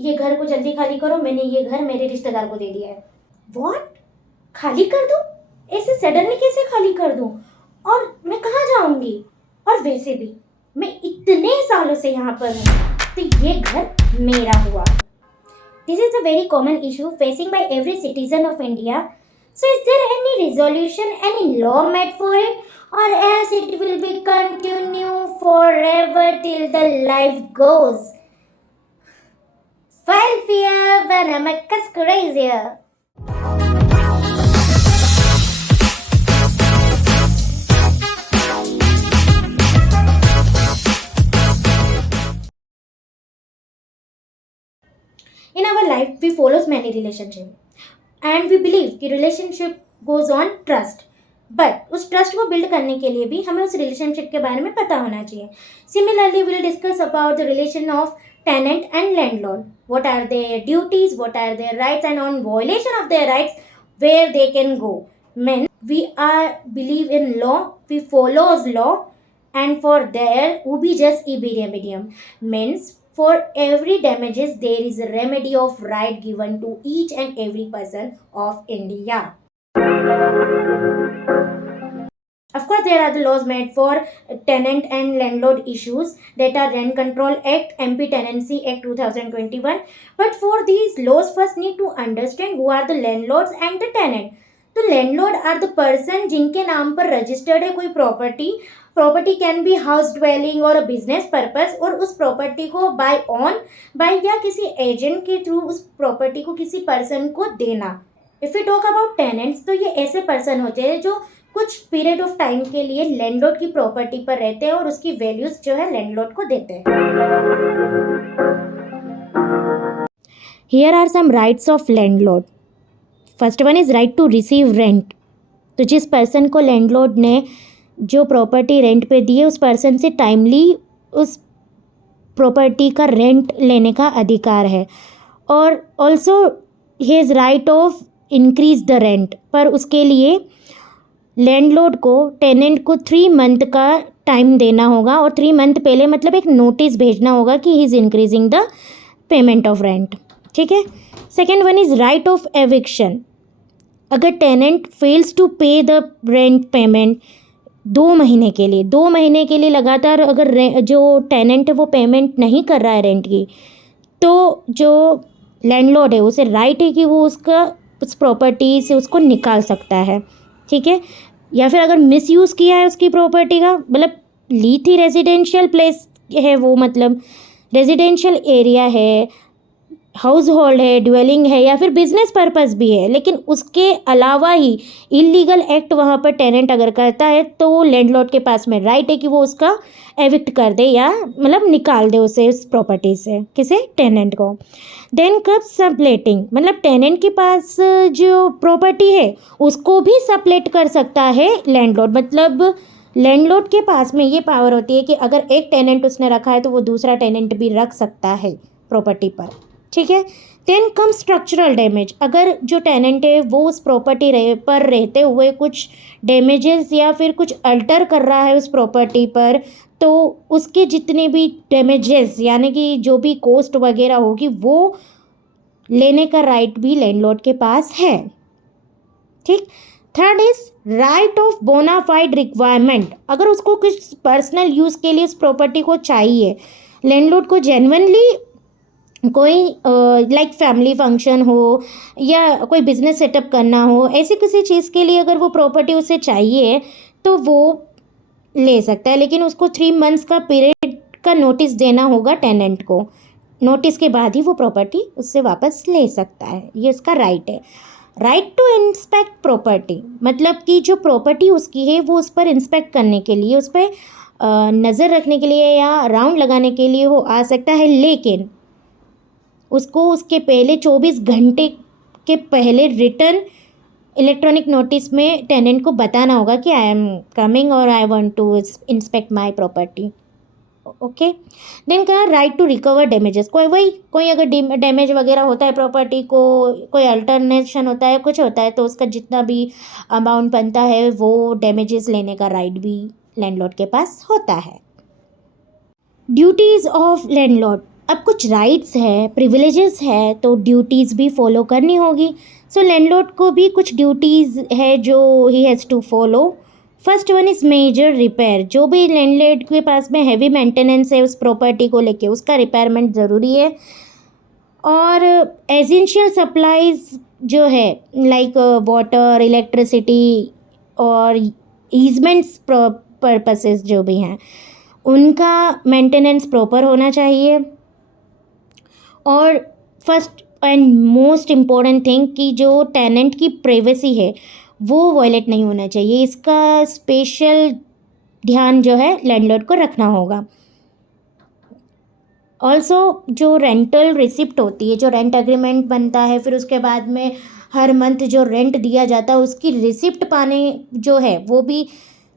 ये घर को जल्दी खाली करो, मैंने ये घर मेरे रिश्तेदार को दे दिया है। व्हाट? खाली कर दूं? ऐसे सडनली कैसे खाली कर दूं? और मैं कहाँ जाऊंगी? और वैसे भी मैं इतने सालों से यहाँ पर हूँ, तो ये घर मेरा हुआ। This is a very common issue facing by every citizen of India. So is there any resolution, any law made for it, or else it will be continue forever till the life goes? File fear when I'm a cuss crazier. In our life, we follow many relationships and we believe कि relationship goes on trust. But उस trust को build करने के लिए भी हमें उस relationship के बारे में पता होना चाहिए. Similarly will discuss about the relation of tenant and landlord. What are their duties, what are their rights, and on violation of their rights, where they can go. Men, we are believe in law, we follows law, and for there, we just medium. Means for every damages, there is a remedy of right given to each and every person of India. Of course, there are the laws made for tenant and landlord issues that are Rent Control Act, MP Tenancy Act 2021. But for these laws, first need to understand who are the landlords and the tenant. तो landlord are the person जिनके नाम पर registered है कोई property can be house dwelling और business purpose, और उस property को बाय या किसी एजेंट के थ्रू उस प्रॉपर्टी को किसी पर्सन को देना. If you talk about tenants, तो ये ऐसे पर्सन होते हैं जो कुछ पीरियड ऑफ टाइम के लिए लैंडलॉर्ड की प्रॉपर्टी पर रहते हैं और उसकी वैल्यूज जो है लैंडलॉर्ड को देते हैं. Here are some rights of landlord. First one is right to receive rent. तो जिस पर्सन को लैंडलॉर्ड ने जो प्रॉपर्टी रेंट पे दी है उस पर्सन से टाइमली उस प्रॉपर्टी का रेंट लेने का अधिकार है. और also his right of increase the rent. पर उसके लिए लैंडलॉर्ड को टेनेंट को 3 मंथ का टाइम देना होगा, और 3 मंथ पहले मतलब एक नोटिस भेजना होगा कि he is increasing the payment of rent. ठीक है. Second one is right of eviction. अगर टेनेंट फेल्स टू पे द रेंट पेमेंट 2 महीने के लिए लगातार अगर जो टेनेंट है वो पेमेंट नहीं कर रहा है रेंट की, तो जो लैंडलॉर्ड है उसे राइट है कि वो उस प्रॉपर्टी से उसको निकाल सकता है. ठीक है. या फिर अगर मिसयूज़ किया है उसकी प्रॉपर्टी का, मतलब ली थी रेजिडेंशियल प्लेस है वो, मतलब रेजिडेंशियल एरिया है, हाउस होल्ड है, ड्वेलिंग है, या फिर बिजनेस पर्पस भी है, लेकिन उसके अलावा ही इलीगल एक्ट वहाँ पर टेनेंट अगर करता है तो लैंडलॉर्ड के पास में राइट है कि वो उसका एविक्ट कर दे या मतलब निकाल दे उसे उस प्रॉपर्टी से, किसे, टेनेंट को. देन कब सबलेटिंग, मतलब टेनेंट के पास जो प्रॉपर्टी है उसको भी सबलेट कर सकता है लैंडलॉर्ड. मतलब लैंडलॉर्ड के पास में ये पावर होती है कि अगर एक टेनेंट उसने रखा है तो वो दूसरा टेनेंट भी रख सकता है प्रॉपर्टी पर. ठीक है. Then come structural damage. अगर जो टेनेंट है वो उस प्रॉपर्टी पर रहते हुए कुछ डैमेजेस या फिर कुछ अल्टर कर रहा है उस प्रॉपर्टी पर, तो उसके जितने भी डैमेजेस यानी कि जो भी कॉस्ट वगैरह होगी वो लेने का राइट भी लैंडलॉर्ड के पास है. ठीक. Third is right of bona fide requirement. अगर उसको कुछ पर्सनल यूज़ के लिए उस प्रॉपर्टी को चाहिए, लैंडलॉर्ड को जेन्युइनली कोई लाइक फैमिली फंक्शन हो या कोई बिजनेस सेटअप करना हो, ऐसी किसी चीज़ के लिए अगर वो प्रॉपर्टी उसे चाहिए तो वो ले सकता है, लेकिन उसको 3 मंथ्स का पीरियड का नोटिस देना होगा टेनेंट को. नोटिस के बाद ही वो प्रॉपर्टी उससे वापस ले सकता है. ये उसका राइट है. राइट टू इंस्पेक्ट प्रॉपर्टी, मतलब कि जो प्रॉपर्टी उसकी है वो उस पर इंस्पेक्ट करने के लिए, उस पर नज़र रखने के लिए या राउंड लगाने के लिए वो आ सकता है, लेकिन उसको उसके पहले 24 घंटे के पहले रिटर्न इलेक्ट्रॉनिक नोटिस में टेनेंट को बताना होगा कि आई एम कमिंग और I want to inspect my property. Okay. Then कहा राइट टू रिकवर डैमेजेस. कोई अगर डैमेज वगैरह होता है प्रॉपर्टी को, कोई अल्टरनेशन होता है, कुछ होता है, तो उसका जितना भी अमाउंट बनता है वो डैमेजेस लेने का राइट भी लैंडलॉर्ड के पास होता है. Duties of landlord. अब कुछ राइट्स है, प्रिविलेजेस है, तो ड्यूटीज़ भी फॉलो करनी होगी. सो लैंडलॉर्ड को भी कुछ ड्यूटीज़ है जो he has to follow. First one is major repair. जो भी लैंडलॉर्ड के पास में हैवी मेंटेनेंस है उस प्रॉपर्टी को लेके, उसका रिपेयरमेंट ज़रूरी है. और एसेंशियल सप्लाईज जो है लाइक वाटर, इलेक्ट्रिसिटी और ईजमेंट्स पर्पसेस जो भी हैं, उनका मेंटेनेंस प्रॉपर होना चाहिए. और first and most important thing कि जो टेनेंट की प्राइवेसी है वो वायलेट नहीं होना चाहिए. इसका स्पेशल ध्यान जो है लैंडलॉर्ड को रखना होगा. ऑल्सो जो रेंटल रिसिप्ट होती है, जो रेंट एग्रीमेंट बनता है, फिर उसके बाद में हर मंथ जो रेंट दिया जाता है उसकी रिसिप्ट पाने जो है वो भी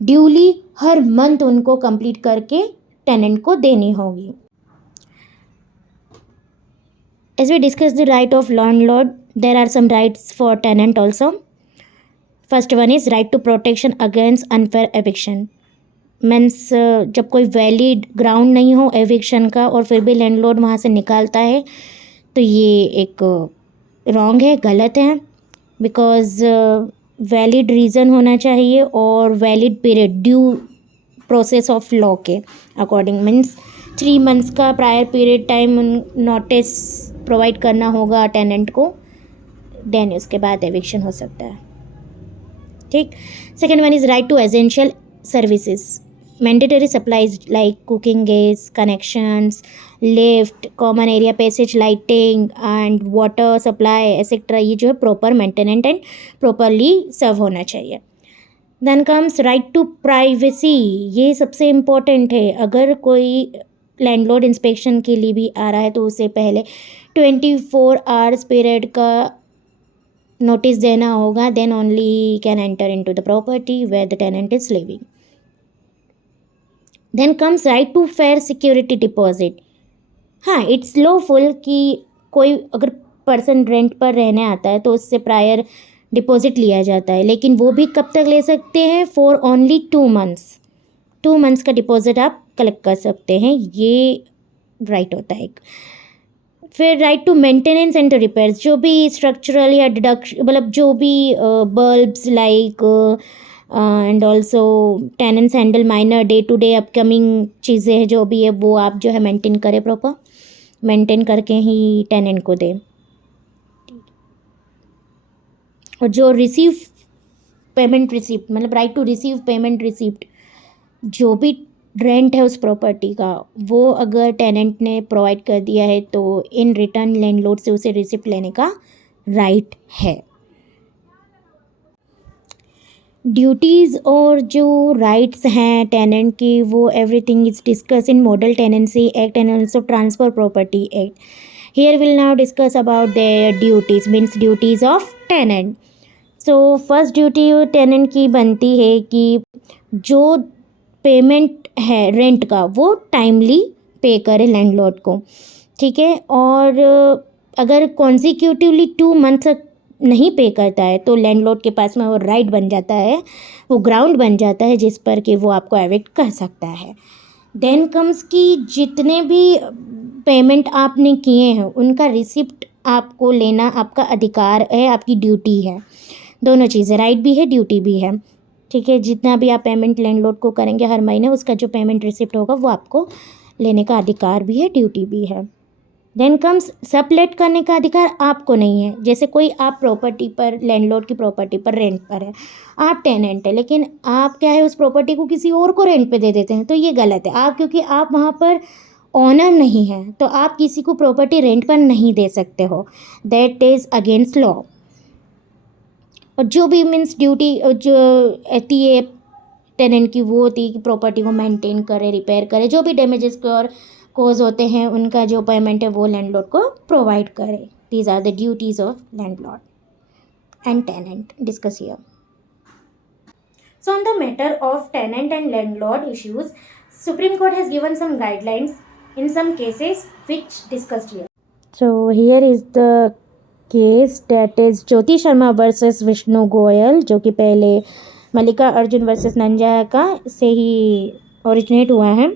ड्यूली हर मंथ उनको कंप्लीट करके टेनेंट को देनी होगी. As we discuss the right of landlord, there are some rights for tenant also. First one is right to protection against unfair eviction. Means जब कोई वैलिड ग्राउंड नहीं हो एविक्शन का और फिर भी लैंडलॉर्ड वहाँ से निकालता है तो ये एक रॉन्ग है, गलत है. बिकॉज वैलिड रीज़न होना चाहिए और valid period due process of law के अकॉर्डिंग. मीन्स 3 months का prior period time notice provide करना होगा टेनेंट को, देन उसके बाद एविक्शन हो सकता है. ठीक. Second one is right to essential services. Mandatory supplies like cooking gas connections, lift, common area passage lighting and water supply etcetera, ये जो है proper maintained and properly serve होना चाहिए. Then comes right to privacy. ये सबसे important है. अगर कोई लैंडलॉर्ड इंस्पेक्शन के लिए भी आ रहा है तो उसे पहले 24 hours पीरियड का नोटिस देना होगा. Then only can enter into the property where the tenant is living. Then comes right to fair security deposit. हाँ, इट्स लॉफुल कि कोई अगर पर्सन रेंट पर रहने आता है तो उससे प्रायर डिपॉजिट लिया जाता है, लेकिन वो भी कब तक ले सकते हैं? For only 2 months. 2 months का डिपॉजिट आप कलेक्ट कर सकते हैं. ये राइट होता है एक. फिर right to maintenance and repairs. जो भी स्ट्रक्चरल या डिडक्शन मतलब जो भी bulbs like and also tenants handle minor day to day upcoming चीज़ें हैं जो भी है वो आप जो है मेंटेन करें, प्रॉपर मेंटेन करके ही टेनेंट को दें. और जो रिसीव पेमेंट रिसिप्ट मतलब right to receive payment receipt, जो भी रेंट है उस प्रॉपर्टी का वो अगर टेनेंट ने प्रोवाइड कर दिया है तो इन रिटर्न लैंडलॉर्ड से उसे रिसिप्ट लेने का राइट है. ड्यूटीज़ और जो राइट्स हैं टेनेंट की वो everything is discuss in model tenancy act and also transfer property act. Here will now discuss about their duties means duties of tenant. So first duty tenant की बनती है कि जो पेमेंट है रेंट का वो टाइमली पे करे लैंडलॉर्ड को. ठीक है. और अगर कॉन्सिक्यूटिवली 2 months तक नहीं पे करता है तो लैंडलॉर्ड के पास में वो राइट बन जाता है, वो ग्राउंड बन जाता है जिस पर कि वो आपको एविक्ट कर सकता है. देन कम्स कि जितने भी पेमेंट आपने किए हैं उनका रिसिप्ट आपको लेना आपका अधिकार है, आपकी ड्यूटी है. दोनों चीज़ें, राइट भी है ड्यूटी भी है. ठीक है. जितना भी आप पेमेंट लैंडलॉर्ड को करेंगे हर महीने उसका जो पेमेंट रिसिप्ट होगा वो आपको लेने का अधिकार भी है, ड्यूटी भी है. देन कम्स सबलेट करने का अधिकार आपको नहीं है. जैसे कोई आप प्रॉपर्टी पर लैंडलॉर्ड की प्रॉपर्टी पर रेंट पर है, आप टेनेंट है, लेकिन आप क्या है उस प्रॉपर्टी को किसी और को रेंट पे दे देते हैं तो ये गलत है. आप क्योंकि आप वहाँ पर ऑनर नहीं हैं तो आप किसी को प्रॉपर्टी रेंट पर नहीं दे सकते हो. That is against law. और जो भी मीन्स ड्यूटी जो रहती है टेनेंट की वो होती है कि प्रॉपर्टी को मेंटेन करे, रिपेयर करे, जो भी डैमेजेस और कोज होते हैं उनका जो पेमेंट है वो लैंडलॉर्ड को प्रोवाइड करे. These are the duties of landlord and tenant discuss here. So on the matter of tenant and landlord issues, Supreme Court has given some guidelines in some cases which discussed here. So here is the case that is Jyoti Sharma versus Vishnu Goyal, जो कि पहले मल्लिका Arjun versus नंजा का से ही originate हुआ है.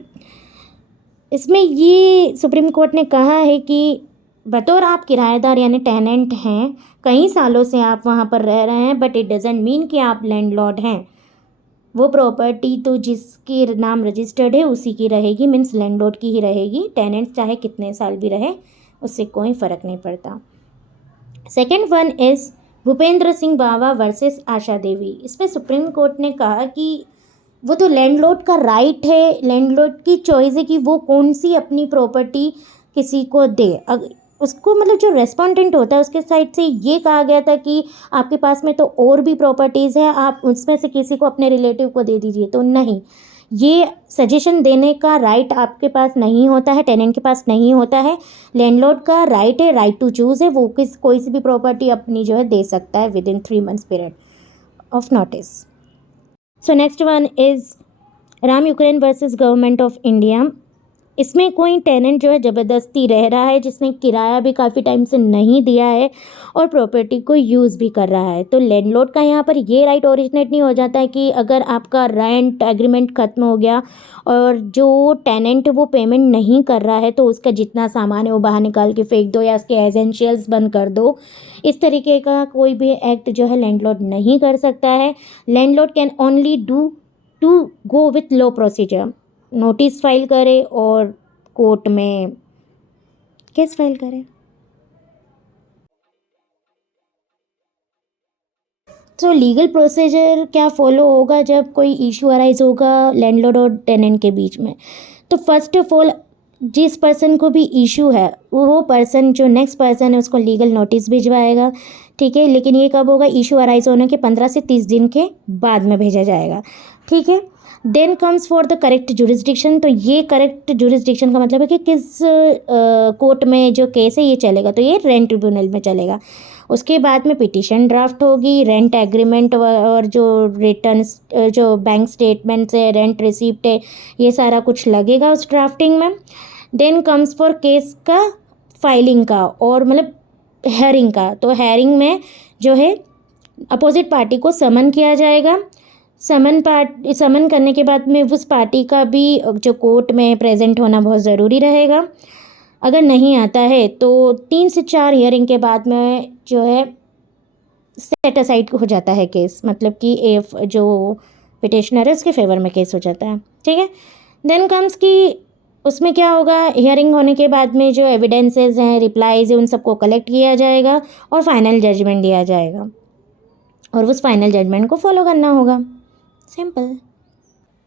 इसमें ये supreme court ने कहा है कि बतौर आप किराएदार यानी टेनेंट हैं, कई सालों से आप वहाँ पर रह रहे हैं, बट इट डजेंट मीन कि आप लैंडलॉर्ड हैं। वो प्रॉपर्टी तो जिसके नाम रजिस्टर्ड है उसी की रहेगी, मीन्स लैंडलॉर्ड की ही रहेगी। टेनेंट चाहे कितने साल भी रहे, उससे कोई फ़र्क नहीं पड़ता। Second one is Bhupendra Singh Bawa versus Asha Devi. इसमें सुप्रीम कोर्ट ने कहा कि वो तो लैंडलॉर्ड का राइट है, लैंडलॉर्ड की चॉइस है कि वो कौन सी अपनी प्रॉपर्टी किसी को दे। उसको मतलब जो रेस्पोंडेंट होता है उसके साइड से ये कहा गया था कि आपके पास में तो और भी प्रॉपर्टीज़ है, आप उसमें से किसी को अपने रिलेटिव को दे दीजिए। तो नहीं, ये सजेशन देने का राइट आपके पास नहीं होता है, टेनेंट के पास नहीं होता है। लैंडलॉर्ड का राइट है, राइट टू चूज़ है, वो कोई सी भी प्रॉपर्टी अपनी जो है दे सकता है with in 3 months period of notice. So next one is Ram Ukraine versus government of India. इसमें कोई टेनेंट जो है ज़बरदस्ती रह रहा है, जिसने किराया भी काफ़ी टाइम से नहीं दिया है और प्रॉपर्टी को यूज़ भी कर रहा है। तो लैंडलॉर्ड का यहाँ पर ये राइट ओरिजिनेट नहीं हो जाता है कि अगर आपका रेंट एग्रीमेंट ख़त्म हो गया और जो टेनेंट वो पेमेंट नहीं कर रहा है तो उसका जितना सामान है वो बाहर निकाल के फेंक दो या उसके एसेंशियल्स बंद कर दो। इस तरीके का कोई भी एक्ट जो है लैंडलॉर्ड नहीं कर सकता है। Landlord can only do to go with law procedure, notice file करे और कोर्ट में केस फाइल करे। तो लीगल प्रोसीजर क्या फॉलो होगा जब कोई इशू अराइज होगा लैंडलॉर्ड और टेनेंट के बीच में। तो फर्स्ट ऑफ ऑल जिस पर्सन को भी इशू है वो पर्सन जो नेक्स्ट पर्सन है उसको लीगल नोटिस भिजवाएगा, ठीक है। लेकिन ये कब होगा, इशू अराइज होने के 15 से 30 दिन के बाद में भेजा जाएगा, ठीक है। Then comes for the correct jurisdiction. तो ये करेक्ट जुरिस्डिक्शन का मतलब है कि किस कोर्ट में जो केस है ये चलेगा, तो ये रेंट ट्रिब्यूनल में चलेगा। उसके बाद में पिटीशन ड्राफ्ट होगी, रेंट एग्रीमेंट और जो रिटर्न्स जो बैंक स्टेटमेंट्स है, रेंट रिसिप्ट है, ये सारा कुछ लगेगा उस ड्राफ्टिंग में। देन कम्स फॉर केस का फाइलिंग का और मतलब हेयरिंग का। तो हेयरिंग में जो है अपोजिट पार्टी को समन किया जाएगा। समन करने के बाद में उस पार्टी का भी जो कोर्ट में प्रेजेंट होना बहुत ज़रूरी रहेगा। अगर नहीं आता है तो 3 से 4 हियरिंग के बाद में जो है सेट असाइड हो जाता है केस, मतलब कि एफ जो पिटिशनर है उसके फेवर में केस हो जाता है, ठीक है। देन कम्स कि उसमें क्या होगा, हियरिंग होने के बाद में जो एविडेंसेस हैं, रिप्लाईज हैं, उन सबको कलेक्ट किया जाएगा और फाइनल जजमेंट दिया जाएगा और उस फाइनल जजमेंट को फॉलो करना होगा। Simple.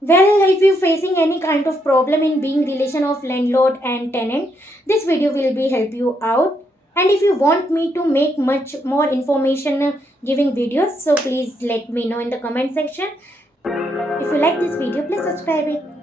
Well, if you're facing any kind of problem in being relation of landlord and tenant, this video will be help you out. And if you want me to make much more information giving videos, so please let me know in the comment section. If you like this video, please subscribe it.